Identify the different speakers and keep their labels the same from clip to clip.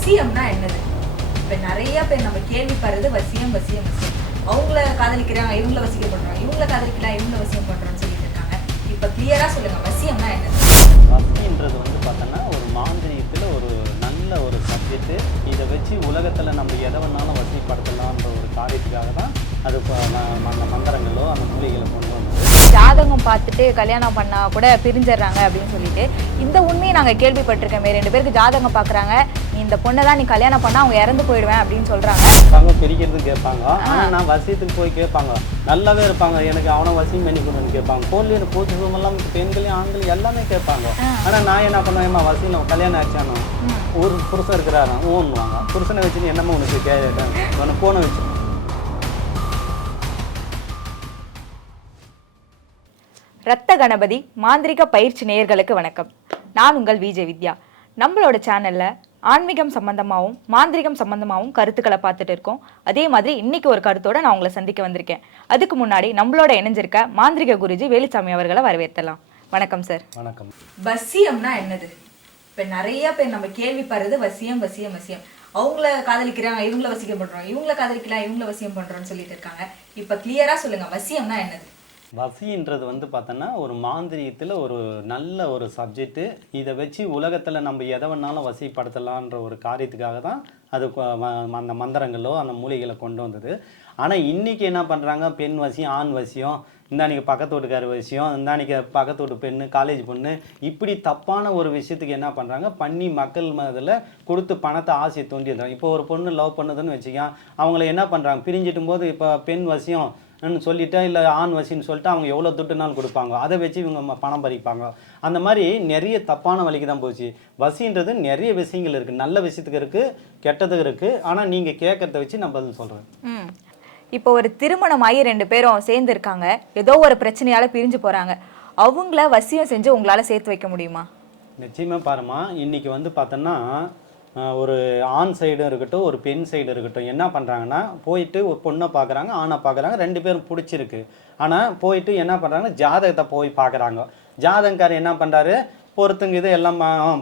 Speaker 1: வசியம்னா என்னது? இப்ப நிறைய பேர் நம்ம கேள்விப்படுறது வசியம் வசியம் வசியம். அவங்கள காதலிக்கிறாங்க இவங்கள வசியம் பண்றாங்க இவங்கள காதலிக்கிறாங்க இவங்கள வசியம் பண்றோம்னு சொல்லிட்டு இருக்காங்க. இப்ப கிளியரா சொல்லுங்க வசியம்னா என்னது?
Speaker 2: பக்தின்றது வந்து பார்த்தோன்னா ஒரு மாந்திரியத்தில் ஒரு நல்ல ஒரு சப்ஜெக்ட்டு இதை வச்சு உலகத்தில் நம்ம எதை வேணாலும் வசதிப்படுத்தலாம்ன்ற ஒரு காரியத்துக்காக தான் அது அந்த மந்திரங்களோ அந்த மூலிகளை கொண்டு வந்தது.
Speaker 3: ஜாதகம் பார்த்துட்டு கல்யாணம் பண்ணா கூட பிரிஞ்சிடுறாங்க அப்படின்னு சொல்லிட்டு இந்த உண்மையை நாங்கள் கேள்விப்பட்டிருக்கோமே. ரெண்டு பேருக்கு ஜாதகம் பார்க்குறாங்க. இந்த பொண்ணை தான் நீ கல்யாணம் பண்ணா அவங்க இறந்து போயிடுவேன் அப்படின்னு சொல்றாங்க.
Speaker 2: கேட்பாங்க பிரிக்கிறது கேட்பாங்க. ஆனால் நான் வசியத்துக்கு போய் கேட்பாங்க. நல்லாவே இருப்பாங்க. எனக்கு அவனை வசியம் பண்ணி கொடுன்னு கேட்பாங்க. ஃபோன்லேயே போட்டுருவமெல்லாம் பெண்களையும் ஆண்களையும் எல்லாமே கேட்பாங்க. ஆனால் நான் என்ன பண்ணுவேன்? வசியம் கல்யாணம் ஆச்சானோ ஒரு புருஷன் இருக்கிறாரா. ஓன்னுவாங்க புருஷனை வச்சுன்னு என்னமோ உனக்கு கேட்டேன் உனக்கு போனை வச்சு.
Speaker 3: ரத்த கணபதி மாந்திரிக பயிற்சி நேயர்களுக்கு வணக்கம். நான் உங்கள் விஜய் வித்யா. நம்மளோட சேனல்ல ஆன்மீகம் சம்பந்தமாகவும் மாந்திரிகம் சம்பந்தமாகவும் கருத்துக்களை பார்த்துட்டு இருக்கோம். அதே மாதிரி இன்னைக்கு ஒரு கருத்தோட நான் உங்களை சந்திக்க வந்திருக்கேன். அதுக்கு முன்னாடி நம்மளோட இணைஞ்சிருக்க மாந்திரிக குருஜி வேலுச்சாமி அவர்களை வரவேற்றலாம் வணக்கம் சார்
Speaker 2: வணக்கம்.
Speaker 1: வசியம்னா என்னது? இப்ப நிறைய பேர் நம்ம கேள்விப்படுறது வசியம் வசியம் வசியம். அவங்கள காதலிக்கிறாங்க இவங்கள வசியம் பண்றோம் இவங்கள காதலிக்கலாம் இவங்கள வசியம் பண்றோம்னு சொல்லிட்டு இருக்காங்க. இப்ப கிளியரா சொல்லுங்க வசியம்னா என்னது?
Speaker 2: வசின்றது வந்து பார்த்தோன்னா ஒரு மாந்திரியத்தில் ஒரு நல்ல ஒரு சப்ஜெக்ட்டு இதை வச்சு உலகத்தில் நம்ம எதை வேணாலும் வசிப்படுத்தலான்ற ஒரு காரியத்துக்காக தான் அது ம- அந்த மந்திரங்களோ அந்த மூலிகளை கொண்டு வந்தது. ஆனால் இன்றைக்கி என்ன பண்ணுறாங்க பெண் வசியம் ஆண் வசியம் இந்தானிக்கு பக்கத்து வீட்டுக்கார விஷயம் இந்தானிக்கு பக்கத்து வீட்டு பெண்ணு காலேஜ் பொண்ணு இப்படி தப்பான ஒரு விஷயத்துக்கு என்ன பண்ணுறாங்க பண்ணி மக்கள் மதத்தில் கொடுத்து பணத்தை ஆசையை தூண்டிடுறாங்க. இப்போ ஒரு பொண்ணு லவ் பண்ணுதுன்னு வச்சுக்கோங்க அவங்கள என்ன பண்ணுறாங்க பிரிஞ்சிட்டும் போது இப்போ பெண் வசியம் ன்னு சொல்லிட்டா இல்லை ஆண் வசின்னு சொல்லிட்டு அவங்க எவ்வளோ துட்டுனாலும் கொடுப்பாங்க. அதை வச்சு இவங்க பணம் பறிப்பாங்க. அந்த மாதிரி நிறைய தப்பான வழிக்கு தான் போச்சு. வசின்றது நிறைய விஷயங்கள் இருக்குது நல்ல விஷயத்துக்கு இருக்குது கெட்டதுக்கு இருக்குது ஆனால் நீங்கள் கேட்கறத வச்சு நான் பதில் சொல்கிறேன்
Speaker 3: இப்போ ஒரு திருமணமாகி ரெண்டு பேரும் சேர்ந்து இருக்காங்க. ஏதோ ஒரு பிரச்சனையால பிரிஞ்சு போறாங்க. அவங்கள வசியம் செஞ்சு உங்களால சேர்த்து வைக்க முடியுமா?
Speaker 2: நிச்சயமாக பாருமா இன்னைக்கு வந்து பார்த்தோன்னா ஒரு ஆண் சைடும் இருக்கட்டும் ஒரு பெண் சைடு இருக்கட்டும் என்ன பண்ணுறாங்கன்னா போயிட்டு ஒரு பொண்ணை பார்க்குறாங்க ஆணை பார்க்குறாங்க ரெண்டு பேரும் பிடிச்சிருக்கு. ஆனால் போயிட்டு என்ன பண்ணுறாங்கன்னா ஜாதகத்தை போய் பார்க்குறாங்க ஜாதகக்காரர் என்ன பண்ணுறாரு பொறுத்துங்க இது எல்லாம்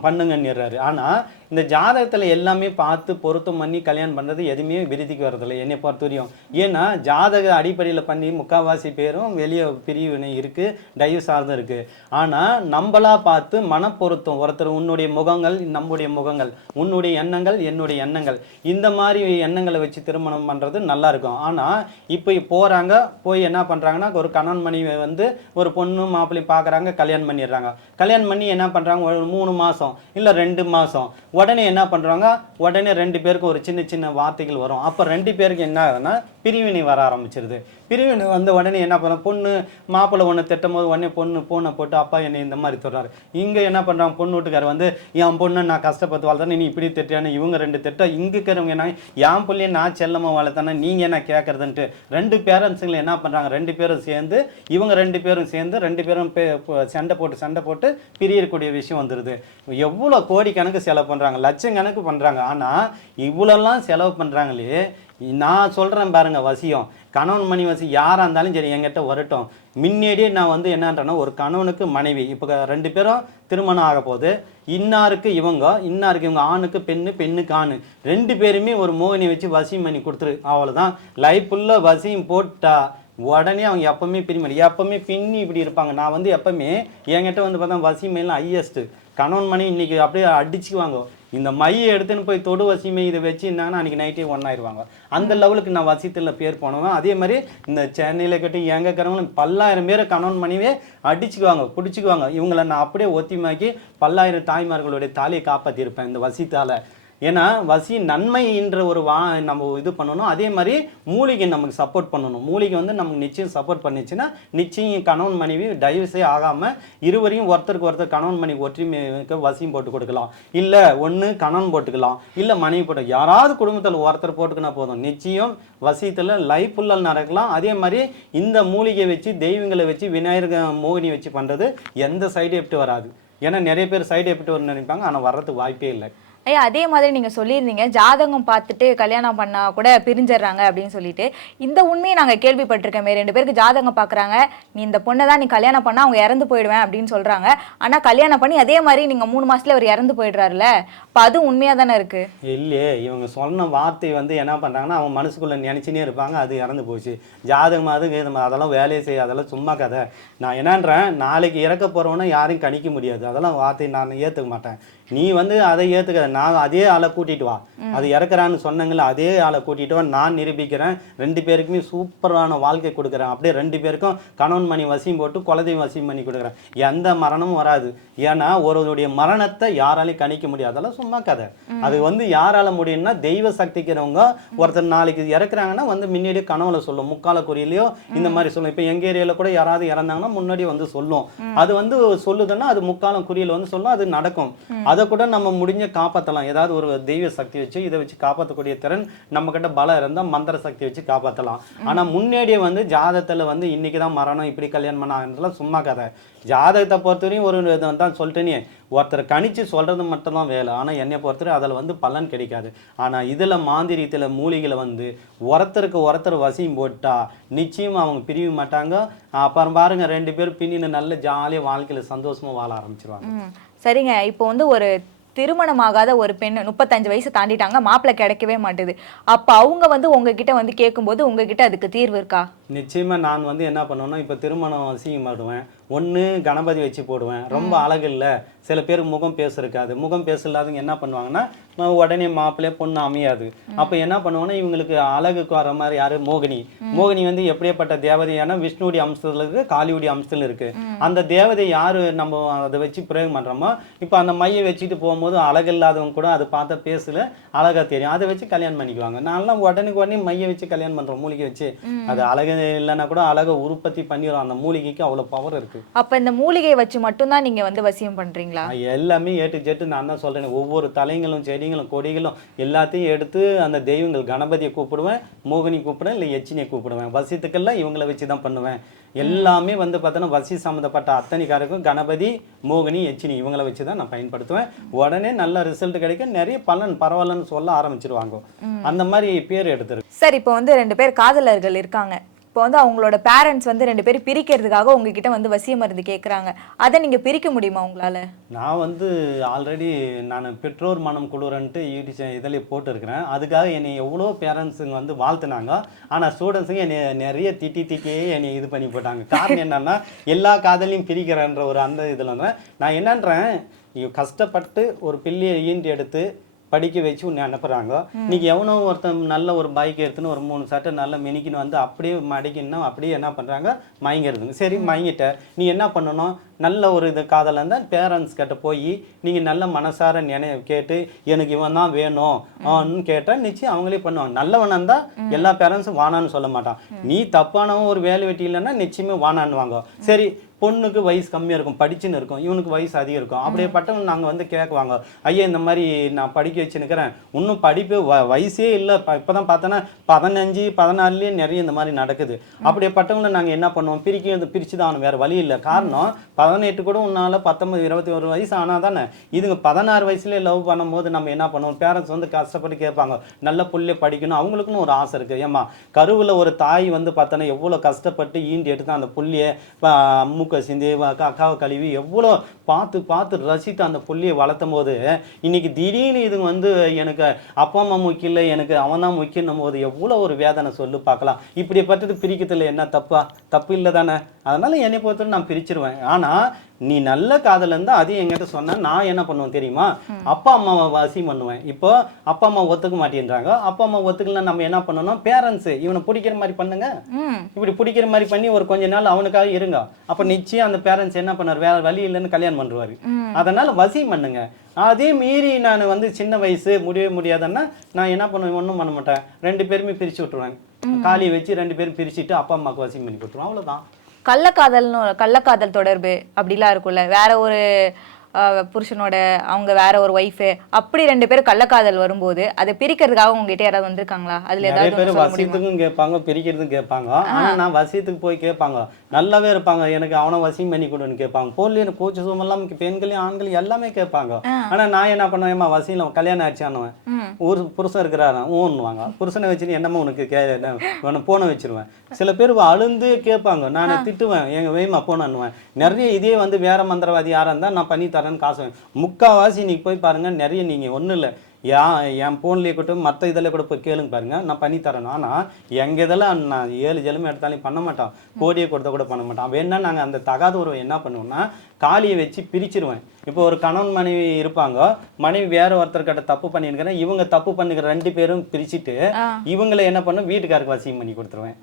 Speaker 2: பண்ணுங்கன்னுறாரு. ஆனால் இந்த ஜாதகத்தில் எல்லாமே பார்த்து பொருத்தம் பண்ணி கல்யாணம் பண்ணுறது எதுவுமே விருதிக்கு வரதில்லை என்னை பொறுத்த வரையும் ஏன்னா ஜாதக அடிப்படையில் பண்ணி முக்கால்வாசி பேரும் வெளியே பிரிவினை இருக்குது டைவ் சார்ந்து இருக்குது ஆனால் நம்மளா பார்த்து மனப்பொருத்தம் ஒருத்தர் உன்னுடைய முகங்கள் நம்முடைய முகங்கள் உன்னுடைய எண்ணங்கள் என்னுடைய எண்ணங்கள் இந்த மாதிரி எண்ணங்களை வச்சு திருமணம் பண்ணுறது நல்லாயிருக்கும். ஆனால் இப்போ போகிறாங்க போய் என்ன பண்ணுறாங்கன்னா ஒரு கணவன் மனைவி வந்து ஒரு பொண்ணு மாப்பிள்ளையும் பார்க்குறாங்க கல்யாணம் பண்ணிடுறாங்க. கல்யாணம் பண்ணி என்ன பண்ணுறாங்க ஒரு மூணு மாதம் இல்லை ரெண்டு மாதம் உடனே என்ன பண்ணுறாங்க உடனே ரெண்டு பேருக்கு ஒரு சின்ன சின்ன வார்த்தைகள் வரும். அப்போ ரெண்டு பேருக்கு என்ன ஆகுதுன்னா பிரிவினை வர ஆரம்பிச்சிருது. பிரிவினை வந்த உடனே என்ன பண்ண பொண்ணு மாப்பிள்ளை ஒன்று திட்டும் போது உடனே பொண்ணு பூனை போட்டு அப்பா என்னை இந்த மாதிரி சொல்கிறாரு இங்கே என்ன பண்ணுறாங்க பொண்ணு வீட்டுக்காரர் வந்து என் பொண்ணை நான் கஷ்டப்பட்டு வளர்த்தேன். நீ இப்படி திட்டானு இவங்க ரெண்டு திட்டம் இங்கே இருக்கிறவங்க என்ன என் பிள்ளைய நான் செல்லமாக வளர்த்தேன்னா நீங்கள் என்ன கேட்குறதுன்ட்டு ரெண்டு பேரண்ட்ஸுங்களை என்ன பண்ணுறாங்க ரெண்டு பேரும் சேர்ந்து இவங்க ரெண்டு பேரும் சேர்ந்து ரெண்டு பேரும் பே- சண்டை போட்டு சண்டை போட்டு பிரியக்கூடிய விஷயம் வந்துடுது எவ்வளோ கோடிக்கணக்கு செலவு பண்ணுறாங்க லட்சம் கணக்கு பண்ணுறாங்க ஆனால் இவ்வளோலாம் செலவு பண்ணுறாங்களே நான் சொல்கிறேன் பாருங்கள் வசியம். கணவன் மணி யாராக இருந்தாலும் சரி என்கிட்ட வரட்டும். முன்னாடியே நான் வந்து என்னன்றேன்னா ஒரு கணவனுக்கு மனைவி. இப்போ ரெண்டு பேரும் திருமணம் ஆக போகுது. இன்னாருக்கு இவங்க இன்னாருக்கு இவங்க ஆணுக்கு பெண்ணு பெண்ணுக்கு ஆணு. ரெண்டு பேருமே ஒரு மோகினி வச்சு வசியம் பண்ணி கொடுத்துரு அவ்வளோதான் லைஃப் ஃபுல்லாக வசியம் போட்டா உடனே அவங்க எப்பவுமே பிரிமணி எப்பவுமே பின்னி இப்படி இருப்பாங்க. நான் வந்து எப்பவுமே என்கிட்ட வந்து பார்த்தா வசிமையெல்லாம் ஹையஸ்ட்டு கணவன் மணி இன்னைக்கு அப்படியே அடிச்சுக்குவாங்க. இந்த மையை எடுத்துன்னு போய் தொடு வசிமை இதை வச்சு என்னன்னா அன்றைக்கி நைட்டே ஒன்றாயிருவாங்க அந்த லெவலுக்கு நான் வசியத்தில் பேர் போனவன். அதே மாதிரி இந்த சென்னையில் கட்டி எங்கே இருக்கிறவங்களும் பல்லாயிரம் பேரை கணவன் மனைவியே அடிச்சுக்குவாங்க பிடிச்சிக்குவாங்க. இவங்களை நான் அப்படியே ஒத்திமாக்கி பல்லாயிரம் தாய்மார்களுடைய தாலியை காப்பாற்றிருப்பேன் இந்த வசித்தால். ஏன்னா வசி நன்மைன்ற ஒரு வா நம்ம இது பண்ணணும். அதே மாதிரி மூலிகை நமக்கு சப்போர்ட் பண்ணணும். மூலிகை வந்து நமக்கு நிச்சயம் சப்போர்ட் பண்ணிச்சுன்னா நிச்சயம் கணவன் மனைவி டைவர்ஸே ஆகாமல் இருவரையும் ஒருத்தருக்கு ஒருத்தர் கணவன் மனைவி ஒற்றுமைக்கு வசியும் போட்டு கொடுக்கலாம். இல்லை ஒன்று கணவன் போட்டுக்கலாம். இல்லை மனைவி போட்டு யாராவது குடும்பத்தில் ஒருத்தர் போட்டுக்கினா போதும். நிச்சயம் வசியத்தில் லைஃப் ஃபுல்லாக நடக்கலாம். அதே மாதிரி இந்த மூலிகை வச்சு தெய்வங்களை வச்சு விநாயகர் மோகினி வச்சு பண்ணுறது எந்த சைடு எஃபெக்ட் வராது. ஏன்னா நிறைய பேர் சைடு எஃபெக்ட் வரும்னு நினைப்பாங்க. ஆனால் வர்றதுக்கு வாய்ப்பே இல்லை.
Speaker 3: ஐயா அதே மாதிரி நீங்கள் சொல்லியிருந்தீங்க ஜாதகம் பார்த்துட்டு கல்யாணம் பண்ணால் கூட பிரிஞ்சிடுறாங்க அப்படின்னு சொல்லிட்டு. இந்த உண்மையை நாங்கள் கேள்விப்பட்டிருக்கோமே ரெண்டு பேருக்கு ஜாதகம் பார்க்குறாங்க. நீ இந்த பொண்ணை தான் நீ கல்யாணம் பண்ணால் அவங்க இறந்து போயிடுவேன் அப்படின்னு சொல்கிறாங்க ஆனால் கல்யாணம் பண்ணி அதே மாதிரி நீங்கள் மூணு மாதத்தில் அவர் இறந்து போயிடுறாருல அப்போ அது உண்மையாக தானே இருக்குது
Speaker 2: இல்லையே இவங்க சொன்ன வார்த்தை வந்து என்ன பண்ணுறாங்கன்னா அவங்க மனசுக்குள்ளே நினச்சினே இருப்பாங்க அது இறந்து போச்சு. ஜாதகம் அது அதெல்லாம் வேலையை செய்ய அதெல்லாம் சும்மா கதை. நான் என்னன்றேன் நாளைக்கு இறக்க போகிறவனா யாரையும் கணிக்க முடியாது. அதெல்லாம் வார்த்தை நான் ஏற்றுக்க மாட்டேன். நீ வந்து அதை ஏற்றுக்க நான் அதே ஆளை கூட்டிட்டு வா. அது இறக்குறான்னு சொன்னங்கள அதே ஆளை கூட்டிட்டு வா. நான் நிரூபிக்கிறேன். ரெண்டு பேருக்குமே சூப்பரான வாழ்க்கை கொடுக்குறேன். அப்படியே ரெண்டு பேருக்கும் கணவன் மணி வசியம் போட்டு குலதெய்வம் வசியம் பண்ணி கொடுக்குறேன். எந்த மரணமும் வராது. ஏன்னா ஒருவருடைய மரணத்தை யாராலையும் கணிக்க முடியாது. அதெல்லாம் சும்மா கதை. அது வந்து யாரால முடியும்னா தெய்வ சக்திக்கிறவங்க ஒருத்தர் நாளைக்கு இறக்குறாங்கன்னா வந்து முன்னாடியே கனவுல சொல்லும். முக்கால குறியிலையோ இந்த மாதிரி சொல்லும். இப்போ எங்க ஏரியால கூட யாராவது இறந்தாங்கன்னா முன்னாடி வந்து சொல்லும். அது வந்து சொல்லுதுன்னா அது முக்காலம் குறியில வந்து சொல்லும். அது நடக்கும். அதை கூட நம்ம முடிஞ்ச காப்பாற்றலாம் ஏதாவது ஒரு தெய்வ சக்தி வச்சு இதை வச்சு காப்பாற்றக்கூடிய திறன் நம்ம கிட்ட பலம் இருந்தால் மந்திர சக்தி வச்சு காப்பாற்றலாம் ஆனா முன்னாடியே வந்து ஜாதகத்துல வந்து இன்றைக்கி தான் மரணம் இப்படி கல்யாணம் பண்ணாங்கன்றதுலாம் சும்மா கதை. ஜாதகத்தை பொறுத்தவரையும் ஒரு இதை தான் சொல்லிட்டேனே. ஒருத்தர் கணிச்சு சொல்றது மட்டும்தான் வேலை. ஆனா என்னை பொறுத்தவரை அதில் வந்து பலன் கிடைக்காது. ஆனா இதுல மாந்திரியத்தில் மூலிகளை வந்து ஒருத்தருக்கு ஒருத்தர் வசியம் போட்டா நிச்சயம் அவங்க பிரிய மாட்டாங்க. அப்புறம் பாருங்க ரெண்டு பேரும் பின்னின்னு நல்ல ஜாலியாக வாழ்க்கையில சந்தோஷமா வாழ ஆரம்பிச்சிருவாங்க.
Speaker 3: சரிங்க இப்போ வந்து ஒரு திருமணமாகாத ஒரு பெண் முப்பத்தஞ்சு வயசு தாண்டிட்டாங்க மாப்பிள்ளை கிடைக்கவே மாட்டுது. அப்ப அவங்க வந்து உங்ககிட்ட வந்து கேட்கும்போது உங்ககிட்ட அதுக்கு தீர்வு இருக்கா?
Speaker 2: நிச்சயமா நான் வந்து என்ன பண்ணுவேன்னா இப்போ திருமணம் பண்ணுவேன் ஒன்று கணபதி வச்சு போடுவேன். ரொம்ப அழகு இல்லை. சில பேர் முகம் பேசுறக்காது முகம் பேசலாதவங்க என்ன பண்ணுவாங்கன்னா உடனே மாப்பிள்ளையே பொண்ணு அமையாது. அப்போ என்ன பண்ணுவோன்னா இவங்களுக்கு அழகுக்கு வர மாதிரி யாரு? மோகினி. மோகினி வந்து எப்படியாப்பட்ட தேவதையான விஷ்ணுடைய அம்சத்துல இருக்கு காளியுடைய அம்சத்தில் இருக்கு. அந்த தேவதை யாரு நம்ம அதை வச்சு பிரயோகம் பண்றோமோ இப்போ அந்த மையை வச்சுட்டு போகும்போது அழகு இல்லாதவங்க கூட அதை பார்த்தா பேசல அழகா தெரியும். அதை வச்சு கல்யாணம் பண்ணிக்குவாங்க. நான்லாம் உடனுக்கு உடனே மையை வச்சு கல்யாணம் பண்றோம் மூலிகை வச்சு. அது அழகு இல்லைன்னா கூட அழகை உற்பத்தி பண்ணிடும் அந்த மூலிகைக்கு அவ்வளோ பவர் இருக்கு.
Speaker 3: அப்ப இந்த மூலிகையை வச்சு மட்டும்தான் நீங்க வந்து வசியம் பண்றீங்களா?
Speaker 2: நான் எல்லாமே ஏட்டு ஜெட்டு நான் தான் சொல்றேன். ஒவ்வொரு தலைங்களும் செடிகளும் கொடிகளும் எல்லாத்தையும் எடுத்து அந்த தெய்வங்கள் கணபதியை கூப்பிடுவேன் மோகினி கூப்பிடுவேன் இல்லை எச்சினியை கூப்பிடுவேன். வசியத்துக்கெல்லாம் இவங்கள வச்சு தான் பண்ணுவேன். எல்லாமே வந்து பார்த்தோன்னா வசி சம்மந்தப்பட்ட அத்தனை காரக்கும் கணபதி மோகினி எச்சினி இவங்கள வச்சு தான் நான் பயன்படுத்துவேன். உடனே நல்ல ரிசல்ட் கிடைக்கும். நிறைய பலன் பரவாயில்லன்னு சொல்ல ஆரம்பிச்சிருவாங்க. அந்த மாதிரி பேர் எடுத்துருக்கு
Speaker 3: சார் இப்போ வந்து ரெண்டு பேர் காதலர்கள் இருக்காங்க. இப்போ வந்து அவங்களோட பேரண்ட்ஸ் வந்து ரெண்டு பேரும் பிரிக்கிறதுக்காக உங்ககிட்ட வந்து வசிய மருந்து கேட்குறாங்க அதை நீங்கள் பிரிக்க முடியுமா உங்களால்?
Speaker 2: நான் வந்து ஆல்ரெடி நான் பெற்றோர் மனம் குளிரன்ட்டு யூடியூப் இதில் போட்டிருக்கிறேன். அதுக்காக என்னை எவ்வளோ பேரண்ட்ஸுங்க வந்து வாழ்த்துனாங்க. ஆனால் ஸ்டூடெண்ட்ஸுங்க என்னை நிறைய திட்டி திட்டியே என்னை இது பண்ணி போட்டாங்க. காரணம் என்னன்னா எல்லா காதலையும் பிரிக்கிறேன்ற ஒரு அந்த இதில் வந்து நான் என்னன்றேன் கஷ்டப்பட்டு ஒரு பிள்ளையை ஈண்டி எடுத்து படிக்க வச்சு உன்னை அனுப்புகிறாங்க இன்னைக்கு எவனோ ஒருத்தன் நல்ல ஒரு பைக் எடுத்துன்னு ஒரு மூணு சட்டை நல்லா மினிக்கின்னு வந்து அப்படியே மடிக்கணும் அப்படியே என்ன பண்ணுறாங்க மயங்கிறதுங்க சரி மயங்கிட்ட நீ என்ன பண்ணணும்? நல்ல ஒரு இது காதலாக இருந்தால் பேரண்ட்ஸ் கிட்ட போய் நீங்கள் நல்ல மனசார நினை கேட்டு எனக்கு இவன் தான் வேணும் கேட்டால் நிச்சயம் அவங்களே பண்ணுவாங்க. நல்லவனா இருந்தால் எல்லா பேரண்ட்ஸும் வானான்னு சொல்ல மாட்டான். நீ தப்பானவன் ஒரு வேலை வெட்டி இல்லைன்னா நிச்சயமே வானான்னுவாங்க. சரி பொண்ணுக்கு வயசு கம்மியாக இருக்கும் படிச்சுன்னு இருக்கும் இவனுக்கு வயசு அதிகம் இருக்கும். அப்படியே பட்டவங்க நாங்கள் வந்து கேட்குவாங்க. ஐயா இந்த மாதிரி நான் படிக்க வச்சுன்னுக்கிறேன் இன்னும் படிப்பு வ வயசே இல்லை. இப்போ தான் பார்த்தோன்னா பதினஞ்சு பதினாலுலேயே நிறைய இந்த மாதிரி நடக்குது. அப்படியே பட்டவங்களை நாங்கள் என்ன பண்ணுவோம்? பிரிக்க பிரித்து தான் ஆகணும். வேறு வழி இல்லை. காரணம் பதினெட்டு கூட உன்னால் பத்தொன்பது இருபத்தி ஒரு வயசு ஆனால் தானே. இதுங்க பதினாறு வயசுலேயே லவ் பண்ணும்போது நம்ம என்ன பண்ணுவோம்? பேரண்ட்ஸ் வந்து கஷ்டப்பட்டு கேட்பாங்க. நல்ல புள்ளை படிக்கணும். அவங்களுக்குன்னு ஒரு ஆசை இருக்குது ஏம்மா கருவில் ஒரு தாய் வந்து பார்த்தோன்னா எவ்வளோ கஷ்டப்பட்டு ஈண்டி எடுத்து அந்த புள்ளியை மூக்க சிந்தி அக்காவை கழுவி எவ்வளோ பார்த்து பார்த்து ரசித்து அந்த புள்ளியை வளர்த்தும் போது இன்றைக்கி திடீர்னு இது வந்து எனக்கு அப்பா அம்மா முக்கியம் இல்லை எனக்கு அவன் தான் முக்கியம் போது எவ்வளோ ஒரு வேதனை சொல்லு பார்க்கலாம். இப்படி பற்றது பிரிக்கிறதுல என்ன தப்பா? தப்பு இல்லை தானே அதனால் என்னை பொறுத்தவரை நான் பிரிச்சிருவேன். ஆனால் நீ நல்ல காதல் இருந்தா அதையும் என்கிட்ட சொன்னா நான் என்ன பண்ணுவேன் தெரியுமா? அப்பா அம்மாவை வாசி பண்ணுவேன். இப்போ அப்பா அம்மா ஒத்துக்க மாட்டேன்றாங்க. அப்பா அம்மா ஒத்துக்கலாம் நம்ம என்ன பண்ணணும்? பேரண்ட்ஸ் இவனை பிடிக்கிற மாதிரி பண்ணுங்க. இப்படி பிடிக்கிற மாதிரி பண்ணி ஒரு கொஞ்ச நாள் அவனுக்காக இருங்க. அப்ப நிச்சயம் அந்த பேரண்ட்ஸ் என்ன பண்ணாரு வேற வழி இல்லைன்னு கல்யாணம் பண்ணுவாரு அதனால வசியம் பண்ணுங்க. அதே மீறி நான் வந்து சின்ன வயசு முடியவே முடியாதுன்னா நான் என்ன பண்ணுவேன்? ஒன்றும் பண்ண மாட்டேன். ரெண்டு பேருமே பிரிச்சு விட்டுருவேன். காலியை வச்சு ரெண்டு பேரும் பிரிச்சுட்டு அப்பா அம்மாவுக்கு வசியம் பண்ணி கொடுத்துருவோம் அவ்வளவுதான்.
Speaker 3: கள்ளக்காதல்னு கள்ளக்காதல் தொடர்பு அப்படிலாம் இருக்கும்ல. வேற ஒரு புருஷனோட அவங்க வேற ஒரு ஒய்ஃபு அப்படி ரெண்டு பேரும் கள்ளக்காதல் வரும்போது அதை பிரிக்கிறதுக்காக உங்ககிட்ட யாராவது வந்திருக்காங்களா? அதுல ஏதாவது
Speaker 2: பேர் வசியத்துக்கும் கேட்பாங்க பிரிக்கிறதுக்கும் கேட்பாங்க. ஆனா நான் வசியத்துக்கு போய் கேட்பாங்க. நல்லாவே இருப்பாங்க. எனக்கு அவனை வசியம் பண்ணி கொடுன்னு கேட்பாங்க. போலியும் கூச்ச சுமெல்லாம் பெண்களையும் ஆண்களையும் எல்லாமே கேட்பாங்க. ஆனா நான் என்ன பண்ணுவேன்? வசியம் கல்யாணம் ஆயிடுச்சானுவேன். ஒரு புருஷன் இருக்கிறாரு ஊன்னுவாங்க. புருஷனை வச்சுன்னு என்னமோ உனக்கு கே போன வச்சிருவேன். சில பேர் அழுந்து கேட்பாங்க. நான் திட்டுவேன். எங்க வேமா போனேன்னுவேன். நிறைய இதே வந்து வேற மந்திரவாதி யாரா இருந்தா நான் பண்ணி தரேன்னு காசு முக்காவாசி நீங்க போய் பாருங்க நிறைய நீங்க ஒண்ணும் இல்லை. ஏன் என் ஃபோன்லேயே கூட மற்ற இதில் கூட போய் கேளுங்க பாருங்கள் நான் பண்ணி தரேன் ஆனால் எங்கள் இதெல்லாம் நான் ஏழு ஜெலுமை எடுத்தாலும் பண்ண மாட்டோம் கோடியை கொடுத்தா கூட பண்ண மாட்டோம் வேணா நாங்கள் அந்த தகாத உறவை என்ன பண்ணுவோம்னா காலியை வச்சு பிரிச்சிருவேன். இப்போ ஒரு கணவன் மனைவி இருப்பாங்க. மனைவி வேற ஒருத்தர்கிட்ட தப்பு பண்ணியிருக்கிறேன். இவங்க தப்பு பண்ணுகிற ரெண்டு பேரும் பிரிச்சுட்டு. இவங்களை என்ன பண்ணும்? வீட்டுக்காருக்கு வசியம் பண்ணி கொடுத்துருவேன்.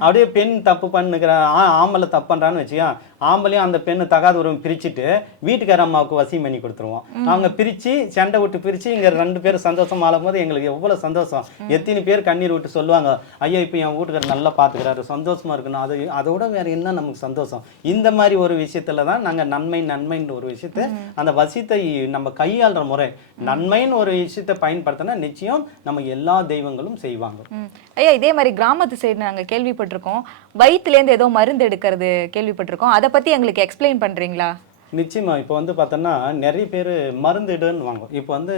Speaker 2: அப்படியே பெண் தப்பு பண்ணுகிற ஆம்பளை தப்பு பண்றான்னு வச்சியா ஆம்பளையும் அந்த பெண்ணு தகாத உறவு பிரிச்சுட்டு வீட்டுக்கார அம்மாவுக்கு வசியம் பண்ணி கொடுத்துருவோம். அவங்க பிரிச்சு சண்டை விட்டு பிரிச்சு இங்க ரெண்டு பேரும் சந்தோஷம் ஆளும் போது எங்களுக்கு எவ்வளவு சந்தோஷம். எத்தனை பேர் கண்ணீர் விட்டு சொல்லுவாங்க ஐயா இப்போ என் வீட்டுக்காரர் நல்லா பாத்துக்கிறாரு சந்தோஷமா இருக்கணும் அது அதோட வேற என்ன நமக்கு சந்தோஷம்? இந்த மாதிரி ஒரு விஷயத்துல தான் நாங்க நன்மை நன்மைன்ற ஒரு விஷயத்த அந்த வசியத்தை நம்ம கையாளுற முறை நன்மைன்னு ஒரு விஷயத்தை பயன்படுத்தினா நிச்சயம் நம்ம எல்லா தெய்வங்களும் செய்வாங்க.
Speaker 3: ஐயா இதே மாதிரி கிராமத்து சைடு நாங்க கேள்விப்பட்டிருக்கோம். வயிற்றுலேருந்து ஏதோ மருந்து எடுக்கிறது கேள்விப்பட்டிருக்கோம். அதை பத்தி எங்களுக்கு எக்ஸ்பிளைன் பண்றீங்களா?
Speaker 2: நிச்சயமா. இப்போ வந்து பார்த்தோன்னா நிறைய பேர் மருந்துடுன்னு வாங்க இப்போ வந்து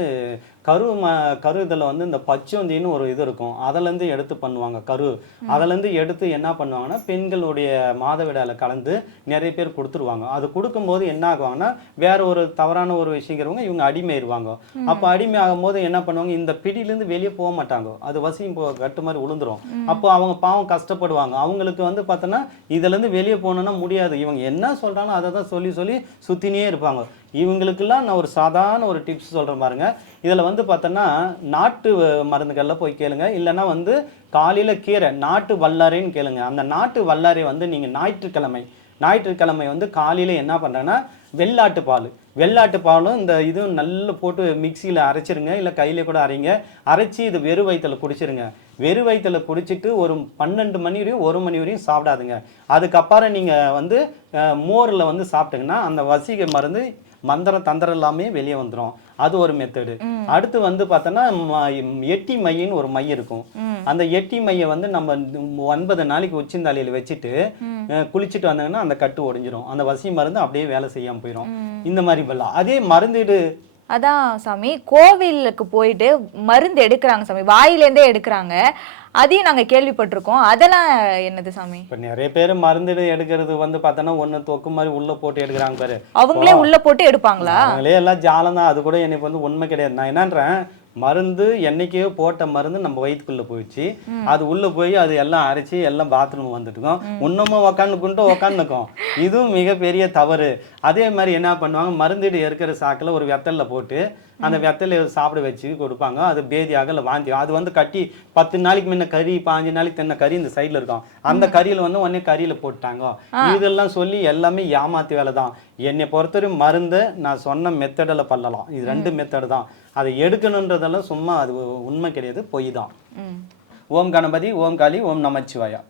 Speaker 2: கரு ம கரு இதில் வந்து இந்த பச்சோந்தின்னு ஒரு இது இருக்கும். அதுலேருந்து எடுத்து பண்ணுவாங்க கரு. அதுலேருந்து எடுத்து என்ன பண்ணுவாங்கன்னா பெண்களுடைய மாதவிடாயில் கலந்து நிறைய பேர் கொடுத்துருவாங்க. அது கொடுக்கும்போது என்ன ஆகுவாங்கன்னா வேற ஒரு தவறான ஒரு விஷயங்கிறவங்க இவங்க அடிமையிருவாங்க அப்போ அடிமை ஆகும்போது என்ன பண்ணுவாங்க இந்த பிடியிலேருந்து வெளியே போக மாட்டாங்க. அது வசியம் போ கட்டு மாதிரி விழுந்துரும் அப்போ அவங்க பாவம் கஷ்டப்படுவாங்க. அவங்களுக்கு வந்து பார்த்தோன்னா இதுலேருந்து வெளியே போகணுன்னா முடியாது. இவங்க என்ன சொல்கிறாலும் அதை தான் சொல்லி சொல்லி சுற்றினே இருப்பாங்க. இவங்களுக்கெல்லாம் நான் ஒரு சாதாரண ஒரு டிப்ஸ் சொல்கிறேன் பாருங்க. இதில் வந்து பார்த்தோன்னா நாட்டு மருந்துகளில் போய் கேளுங்க. இல்லைன்னா வந்து காலையில் கீரை நாட்டு வல்லாரைன்னு கேளுங்க. அந்த நாட்டு வல்லாரை வந்து நீங்கள் ஞாயிற்றுக்கிழமை ஞாயிற்றுக்கிழமை வந்து காலையில் என்ன பண்ணுறேன்னா வெள்ளாட்டு பால். வெள்ளாட்டு பாலும் இந்த இதுவும் நல்லா போட்டு மிக்சியில் அரைச்சிருங்க. இல்லை கையில் கூட அரைங்க. அரைச்சி இது வெறு வயிற்றுல குடிச்சிருங்க. வெறு வயிற்றுல குடிச்சிட்டு ஒரு பன்னெண்டு மணி வரையும் ஒரு மணி வரையும் சாப்பிடாதுங்க. அதுக்கப்புறம் நீங்கள் வந்து மோரில் வந்து சாப்பிட்டீங்கன்னா அந்த வசிக மருந்து மந்திரம் தந்திரம் எல்லாமே வெளியே வந்துடும் அது ஒரு மெத்தடு அடுத்து வந்து பார்த்தோன்னா எட்டி மையின்னு ஒரு மை இருக்கும். அந்த எட்டி மையை வந்து நம்ம ஒன்பது நாளைக்கு உச்சிந்தாலையில் வச்சுட்டு குளிச்சுட்டு வந்தாங்கன்னா அந்த கட்டு ஒடிஞ்சிரும். அந்த வசி மருந்து அப்படியே வேலை செய்யாம போயிடும் இந்த மாதிரி பண்ணலாம் அதே மருந்துடு
Speaker 3: அதான் சாமி கோவிலுக்கு போயிட்டு மருந்து எடுக்கிறாங்க சாமி வாயிலேருந்தே எடுக்கிறாங்க. அதையும் நாங்க கேள்விப்பட்டிருக்கோம். அதெல்லாம் என்னது சாமி?
Speaker 2: இப்போ நிறைய பேர் மருந்து எடுக்கிறது வந்து பார்த்தோன்னா ஒன்று தொக்கு மாதிரி உள்ள போட்டு எடுக்கிறாங்க பாரு.
Speaker 3: அவங்களே உள்ள போட்டு எடுப்பாங்களா?
Speaker 2: அவங்களே எல்லாம் ஜாலம் தான் அது கூட எனக்கு வந்து உண்மை கிடையாது. நான் என்னன்றேன் மருந்து என்னைக்கோ போட்ட மருந்து நம்ம வயிற்றுக்குள்ள போயிடுச்சு. அது உள்ள போய் அது எல்லாம் அரைச்சி எல்லாம் பாத்ரூம் வந்துட்டுக்கும் இன்னமும் உக்காந்துக்குன்ட்டு உக்காந்துக்கும். இதுவும் மிகப்பெரிய தவறு. அதே மாதிரி என்ன பண்ணுவாங்க மருந்துடு இருக்கிற சாக்கில் ஒரு வெத்தல்ல போட்டு அந்த வெத்தலை சாப்பிட வச்சு கொடுப்பாங்க. அது பேதியாக இல்லை வாந்தி அது வந்து கட்டி பத்து நாளைக்கு முன்ன கறி பாஞ்சு நாளைக்கு தின்ன கறி இந்த சைடில் இருக்கும். அந்த கறியில் வந்து உடனே கறியில் போட்டாங்க. இதெல்லாம் சொல்லி எல்லாமே ஏமாத்தி வேலை தான் என்னை பொறுத்தவரை மருந்து நான் சொன்ன மெத்தடில் பண்ணலாம். இது ரெண்டு மெத்தடு தான். அதை எடுக்கணுன்றதெல்லாம் சும்மா அது உண்மை கிடையாது பொய் தான். ஓம் கணபதி ஓம் காளி ஓம் நமச்சிவாயா.